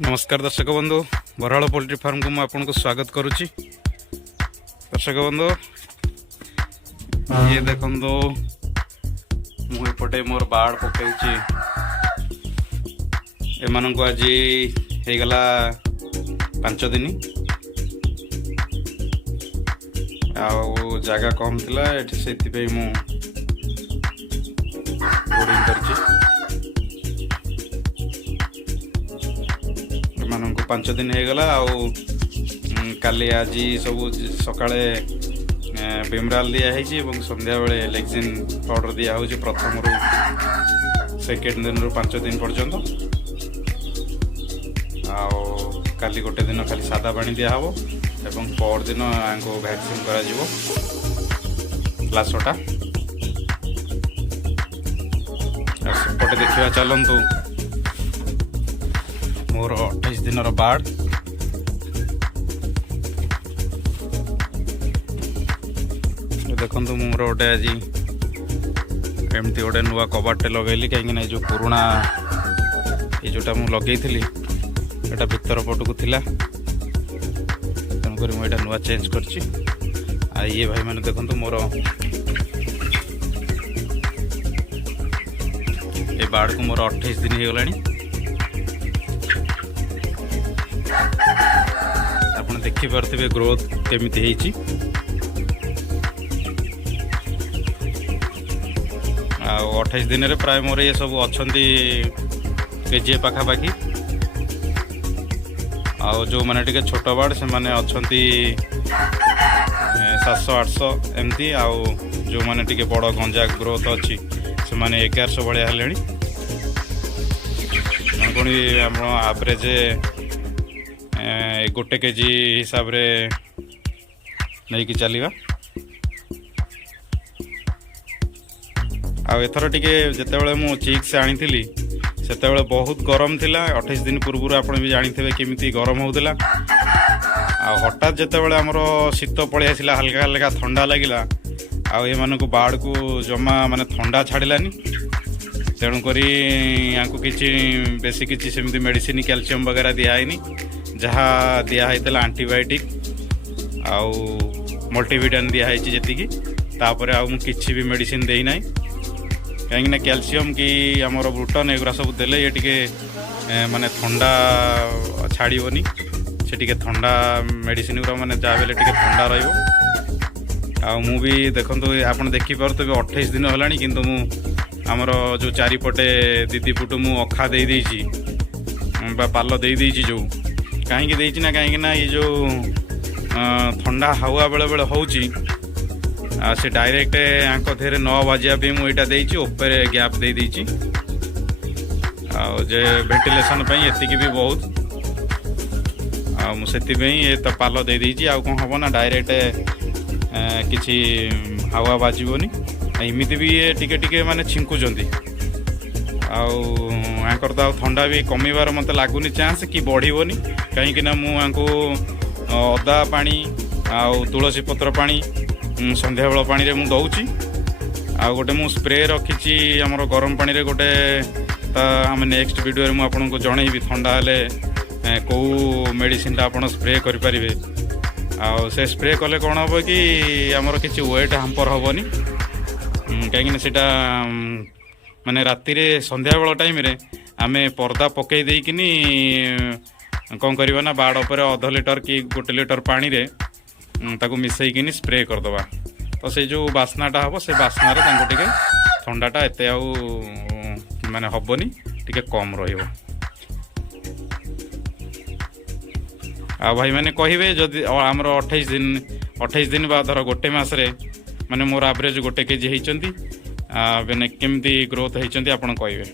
नमस्कार दर्शक बंधु बराल पोल्ट्री फार्म को आपको स्वागत करुच्ची। दर्शक बंधु ये देखो मुझे मोर बाड़ पकई एम को आज होगला 5 दिन आगा कम थिला से बोर्डिंग कर 5 दिन होगला काली आज सब सकाळे बिमराल दिया संध्या बेले लेक्सिन पाउडर दिया हो प्रथम रु सेकेंड दिन रु 5 दिन पर्यंत काली गोटे दिन खाली सादा पानी दिया हो एवं पर दिन आंको वैक्सीन करा जीवो लाशटा सेपटे देखा चलतु मोर 28 दिन बाड़ देखो मोर गोटे आज एमती गोटे नुआ कबाटे लगेली कहीं जो पुराणा ये जोटा मुझे लगे एटा भीतर पटक थिला तेणुक मुझे नुआ चेंज करची ये भाई मैंने देखो मोर ये बाड़ को मोर 28 दिन हो गलानी आप देखिपे ग्रोथ केमिति हेची 28 दिन रे प्राय मोर ये सब अच्छी केजीए पाखापाखि जो मैंने टिके छोट बाड़ से माने अच्छी 700-800 एमती जो मैंने टिके बड़ गंजा ग्रोथ अच्छी से माने 1100 भाया हेले पुणी आप एवरेज गोटे केजी हिसाब रे नहीं कि चलवा एथर टिके जितेबाला मु चिक से आनी से बहुत गरम थिला 28 दिन पूर्व आप भी जानी केमी गरम होता हठात जितेबाला आमर शीत पलि आसला हल्का हल्का ठंडा लगिला को बाड़ को जमा माने ठंडा छाड़लानी तेणुक किसी बेसी किसी सेमती मेडिसिन कैल्शियम वगैरह दिखाई जहाँ दिखाई आंटीबायोटिक आउ मल्टीविटामिन दिखाई जी तापर किसी भी मेडिसिन देना कहीं कैल्शियम कि आमर ब्रुटन एगुरा सब देले ये टिके माने ठंडा छाड़बनी से टिके ठंडा मेडिसिन गुरा माने जहाँ बेले टिके ठंडा रु भी देखो आप देखिपे 28 दिन है किंतु मु आमर जो चारिपटे दीदी पुट मु अखा दे देइछि पाल दे देइछि जो कहीं देइछि ना कहीं ये जो ठंडा हवा बेले बेले होउछि से डायरेक्ट आंक थे 9 बजे भी मुझा देपर गैप दे देजे भेंटिलेसन एति भी बहुत मुझे ये तो पाल दे देजी आ कौन हम ना डायरेक्ट किसी हवा बाजबनी एमती भी ये टिके माने छिंकुचंती आंकर तो ठंडा भी कमिबार मत लगुनि चांस कि बढ़िबनी कहीं मुझे अदा पानी तुलसी पत्र पानी संध्या बेल पानी रे मु दउची गोटे मु स्प्रे रखी आमर गरम पानी रे गोटे आम नेक्स्ट वीडियो मु आपको जनइबी ठंडा हेले कौ मेडिसिन आप स्प्रे करें से स्प्रे कले कौन हम कि आमर किसी वेट हाम्पर हेनी कहीं सीटा माने राति रे संध्या बेल टाइम रे आमे पर्दा पकई देकिनी कौन करवा ना बाड़ पर 1/2 लीटर कि 1 लीटर पानी रे ताको मिसईकिनी स्प्रे करदबा तो से जो बास्नाटा हम से बास्नार टिके ठंडाटा एत माने हबनी टिके कम रहिबो भाई मैंने कहे जदि आमर 28 दिन बा धर गोटे मसरे माने मोर एवरेज 1 केजी होती केमती ग्रोथ होती आपन कहे।